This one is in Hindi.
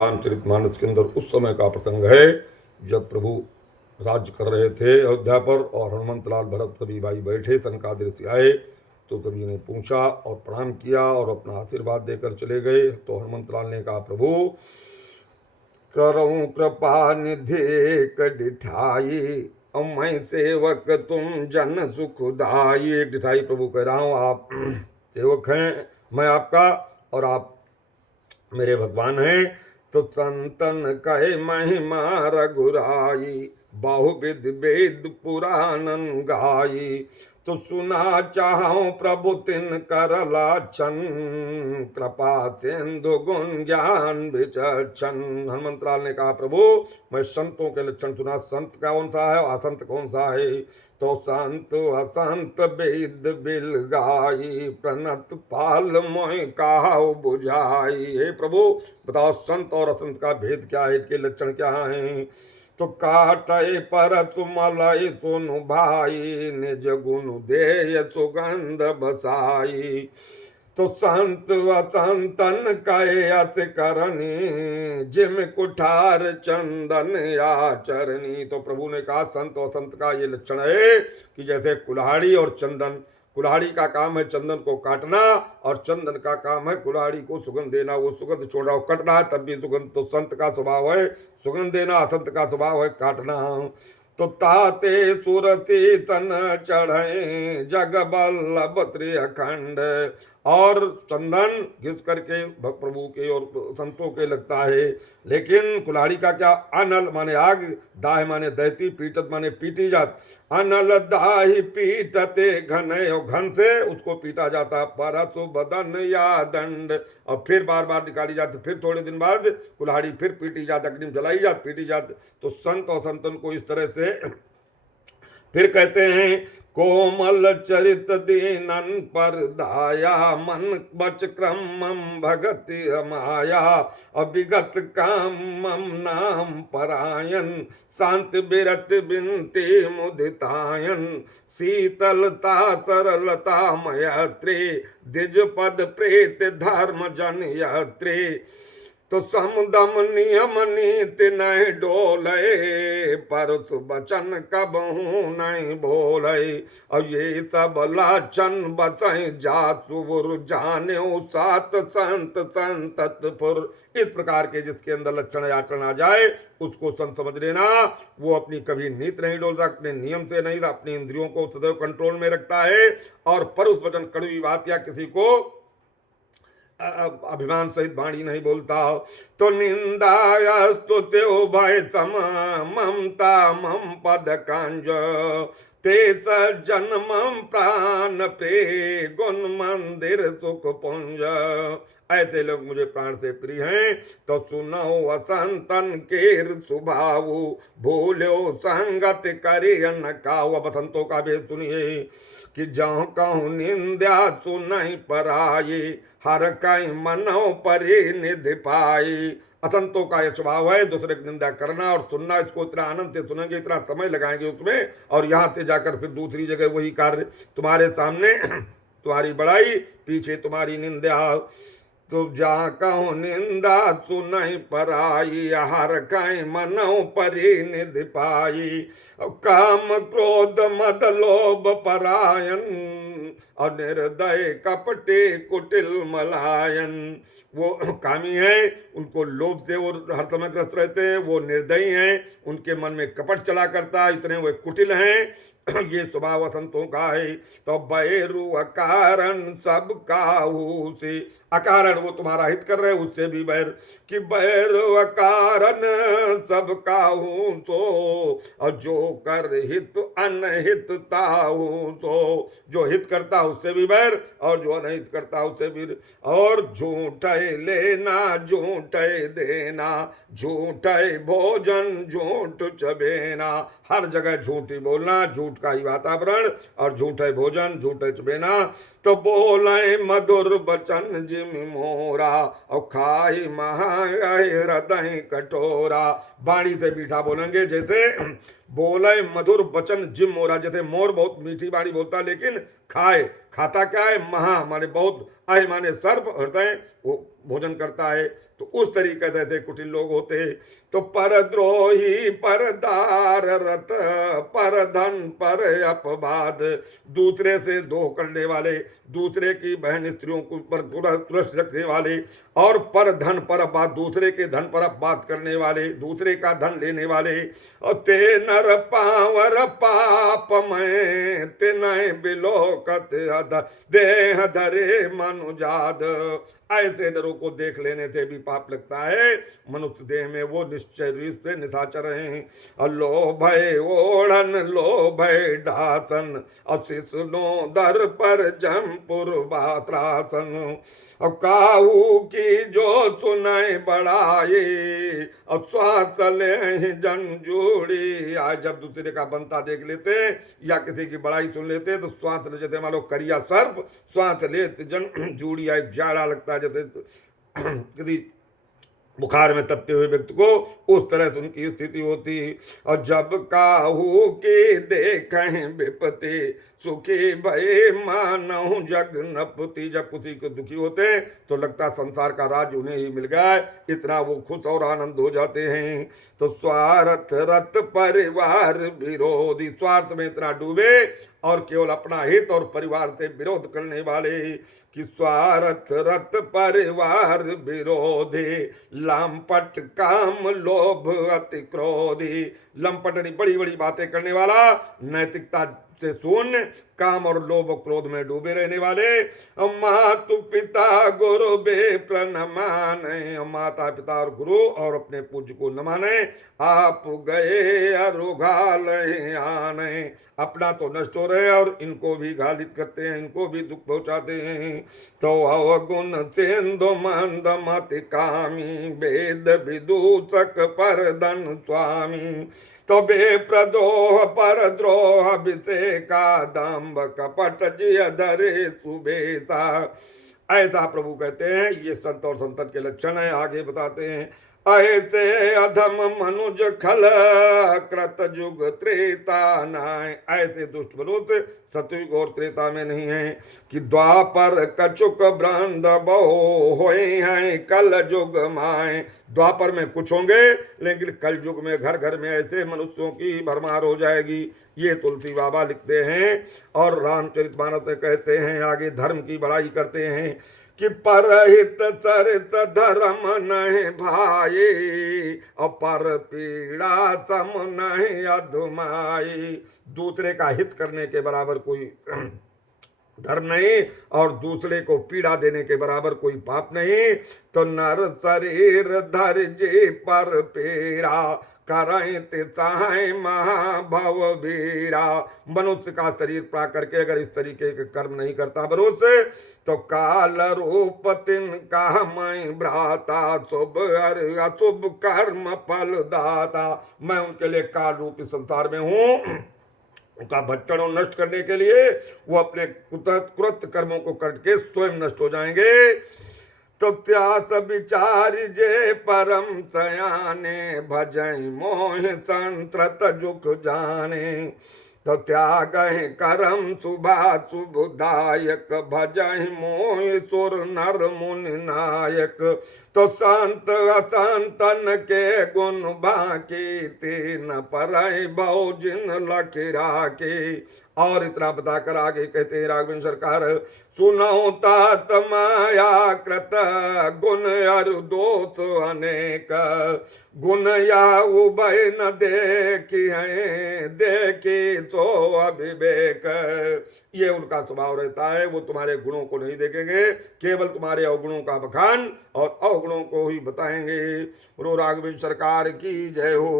रामचरितमानस के अंदर उस समय का प्रसंग है जब प्रभु राज्य कर रहे थे अयोध्या पर और हनुमंतलाल भरत सभी भाई बैठे। सनकादिक ऋषि आए तो सभी ने पूछा और प्रणाम किया और अपना आशीर्वाद देकर चले गए। तो हनुमंतलाल ने कहा, प्रभु करऊं कृपा निधि कडिठाई, मैं सेवक तुम जन सुखदाई। एक डिठाई प्रभु कह रहा हूं, आप सेवक हैं मैं आपका और आप मेरे भगवान हैं। तो संतन कहे महिमा रघुराई, बहुविध वेद पुराणन गाई। तो सुना चाहूं प्रभु तिन कर लाछन, कृपा सिंधु गुण ज्ञान विचक्षण। हनुमंतलाल ने कहा, प्रभु मैं संतों के लक्षण सुना। संत कौन सा है और असंत कौन सा है? तो संत असंत वेद बिल गाई, प्रणत पाल मोह काहु बुझाई। हे प्रभु बताओ संत और असंत का भेद क्या है, इनके लक्षण क्या हैं? तो काटे परस मलय सुनु भाई, निज गुण देय सुगंध बसाई। तो संत वसंतन कहे अस करनी, जिम कुठार चंदन आचरणी। तो प्रभु ने कहा संत और संत का ये लक्षण है कि जैसे कुल्हाड़ी और चंदन, कुल्हाड़ी का काम है चंदन को काटना और चंदन का काम है कुल्हाड़ी को सुगंध देना। वो सुगंध छोड़ रहा हो, कटना है तब भी सुगंध। तो संत का स्वभाव है सुगंध देना, असंत का स्वभाव है काटना। तो ताते सुरती तन चढ़े, जग बल्लभ त्रिअखंड। और चंदन घिस करके प्रभु के और संतों के लगता है, लेकिन कुल्हाड़ी का क्या? अनल माने आग, दाह माने दहती, पीटत माने पीटी जात। अनल दाही पीटते घन, घन से उसको पीटा जाता। परसु बदन या दंड, और फिर बार बार निकाली जाती। फिर थोड़े दिन बाद कुल्हाड़ी फिर पीटी जाती, अग्नि में जलाई जाती, पीटी जाती। तो संत और संतन को इस तरह से फिर कहते हैं, कोमल चरित दीनन पर दाया, मन बच क्रमम भगति माया। अविगत कामम नाम परायण, शांति बिरत बिनती मुदितायन। शीतलता सरलता मयत्री, द्विज पद प्रीत धर्म जन यात्री। तो समदम नियम नीति नहीं डोले, परसु बचन कबहू नहीं बोले। और ये सब लाचन बसई जासुर, जाने सात संत संततपुर। इस प्रकार के जिसके अंदर लक्षण आचरण आ जाए उसको संत समझ लेना। वो अपनी कभी नीति नहीं डोलता, अपने नियम से नहीं, अपनी इंद्रियों को सदैव कंट्रोल में रखता है। और परुष वचन कड़वी बात या किसी को अभिमान सहित वाणी नहीं बोलता। तो निंदाया स्तुत्यो भय सम, ममता मम पद कांज। ते सज्जन मम प्राण प्रिय, गुण मंदिर सुख पुंज। ऐसे लोग मुझे प्राण से प्रिय हैं। तो सुनो वसंतन केर सुभाऊ, भूलो संगत करिय न काऊ। अब संतों का भेद सुनिए कि जहाँ कहूँ निंदा सुनहि पराई, हर कई मनो परि निधि पाई। असंतों का यह स्वभाव है दूसरे की निंदा करना और सुनना। इसको इतना आनंद से सुनेंगे, इतना समय लगाएंगे उसमें, और यहाँ से जाकर फिर दूसरी जगह वही कार्य तुम्हारे सामने तुम्हारी बड़ाई, पीछे तुम्हारी निंदा। तो जा कहूँ निंदा सुनहि पराई, हर कई मनो परि निधि पाई। काम क्रोध मद लोभ परायन, और निर्दय कपटे कुटिल मलायन। वो कामी है, उनको लोभ से वो हर समय ग्रस्त रहते हैं। वो निर्दयी हैं, उनके मन में कपट चला करता है, इतने वो कुटिल हैं। ये स्वभाव संतों का है। तो बैरु अकारण सब काहू से, अकारण वो तुम्हारा हित कर रहे उससे भी बैर। कि बैरु अकारण सब काहू सो, और जो कर हित अनहित ताहू सो। जो हित करता उससे भी बैर और जो अनहित करता उससे भी। और झूठे लेना झूठे देना, झूठे भोजन झूठ चबेना। हर जगह झूठी बोलना, झूठ का ही वातावरण, और झूठे भोजन झूठे चबेना। तो बोले मधुर बचन जिम मोरा और खाई महाय हृदय कटोरा। वाणी से मीठा बोलेंगे, जैसे बोले मधुर बचन जिम मोरा, जैसे मोर बहुत मीठी वाणी बोलता है, लेकिन खाए, खाता क्या है, महा माने बहुत, आय माने सर्प, हृदय वो भोजन करता है। तो उस तरीके से ऐसे कुटिल लोग होते हैं। तो परद्रोही परदार रत पर धन पर अपवाद, दूसरे से दोह करने वाले, दूसरे की बहन स्त्रियों के ऊपर तुरस्त रखने वाले, और पर धन पर अपवाद, दूसरे के धन पर अपवाद करने वाले, दूसरे का धन लेने वाले। और ते नर पावर पाप में तिनय बिलोकत देह धरे मनुजाद। ऐसे नरों को देख लेने से भी पाप लगता है, मनुष्य देह में वो निश्चय रूप से निशाचर हैं। और लोभ ओढ़न लोभ ढासन, और शिशुनो दर पर जमपुर बात्रासन। और काहू की जो सुनाए बढ़ाए, और श्वास ले जन जोड़ी। आज जब दूसरे का बनता देख लेते या किसी की बड़ाई सुन लेते तो श्वास ले, जैसे मान लो करिया सर्प श्वास लेते जन जूड़ी, आए जाड़ा लगता है जैसे किसी बुखार में तपते हुए व्यक्ति को, उस तरह से उनकी स्थिति होती। और जब काहू के देखें विपत्ति, सुखी भय मानहु जग नपति। जब किसी को दुखी होते हैं तो लगता संसार का राज उन्हें ही मिल गया है, इतना वो खुश और आनंद हो जाते हैं। तो स्वार्थ रत परिवार विरोधी, स्वार्थ में इतना डूबे और केवल अपना हित और परिवार से विरोध करने वाले, कि स्वार्थ रत परिवार विरोधी, लंपट काम लोभ अति क्रोधी। लंपट बड़ी बड़ी बातें करने वाला, नैतिकता से शून्य, काम और लोभ क्रोध में डूबे रहने वाले। मातु पिता गुरु बे प्रणमाने, माता पिता और गुरु और अपने पूज्य को न माने। आप गए अरुघाल आने, अपना तो नष्ट हो रहे और इनको भी घालित करते हैं, इनको भी दुख पहुंचाते हैं। तो अवगुण सिंधु मंद मति कामी, वेद विदूषक पर धन स्वामी। तो बे प्रदोह पर द्रोह अभिषेका, दम्भ कपट जिय धरे सुबेसा। ऐसा प्रभु कहते हैं, ये संत और संतन के लक्षण है। आगे बताते हैं, ऐसे अधम मनुज खल कृत जुग त्रेता नाय। ऐसे दुष्ट मनुष्य सतयुग और त्रेता में नहीं है। कि द्वापर कछुक ब्रंद बहु होए हैं कल युग माए। द्वापर में कुछ होंगे, लेकिन कल युग में घर घर में ऐसे मनुष्यों की भरमार हो जाएगी। ये तुलसी बाबा लिखते हैं। और रामचरितमानस में कहते हैं, आगे धर्म की बड़ाई करते हैं कि परहित सरित धर्म नहीं भाई, और पर पीड़ा सम नहीं अधुमाई। दूसरे का हित करने के बराबर कोई धर्म नहीं, और दूसरे को पीड़ा देने के बराबर कोई पाप नहीं। तो नर शरीर धर जे पर पीरा, करें तिसाय महाभव बीरा। मनुष्य का शरीर पा करके अगर इस तरीके के कर्म नहीं करता मनुष्य, तो काल रूप तिनका मैं भ्राता, शुभ अशुभ कर्म फल दाता। मैं उनके लिए काल रूपी संसार में हूँ, उनका भट्टन और नष्ट करने के लिए वो अपने कृत कर्मों को करके स्वयं नष्ट हो जाएंगे। तो त्यास विचार जे परम सयाने, भजई मोह संतत जुख जाने। तो त्याग करम शुभा शुभदायक, भजहि मोहि सुर नर मुनि नायक। तो संत असंतन के गुण बाकी, तीन परय बहु जिन लखिरा के। और इतना बताकर आगे कहते हैं राघवेंद्र सरकार, सुनो तात माया कृत गुण अरु दोष अनेक। गुण या उभय न देखी है, देखी तो अविवेक। ये उनका स्वभाव रहता है, वो तुम्हारे गुणों को नहीं देखेंगे, केवल तुम्हारे अवगुणों का बखान और अवगुणों को ही बताएंगे। रो राघवेंद्र सरकार की जय हो।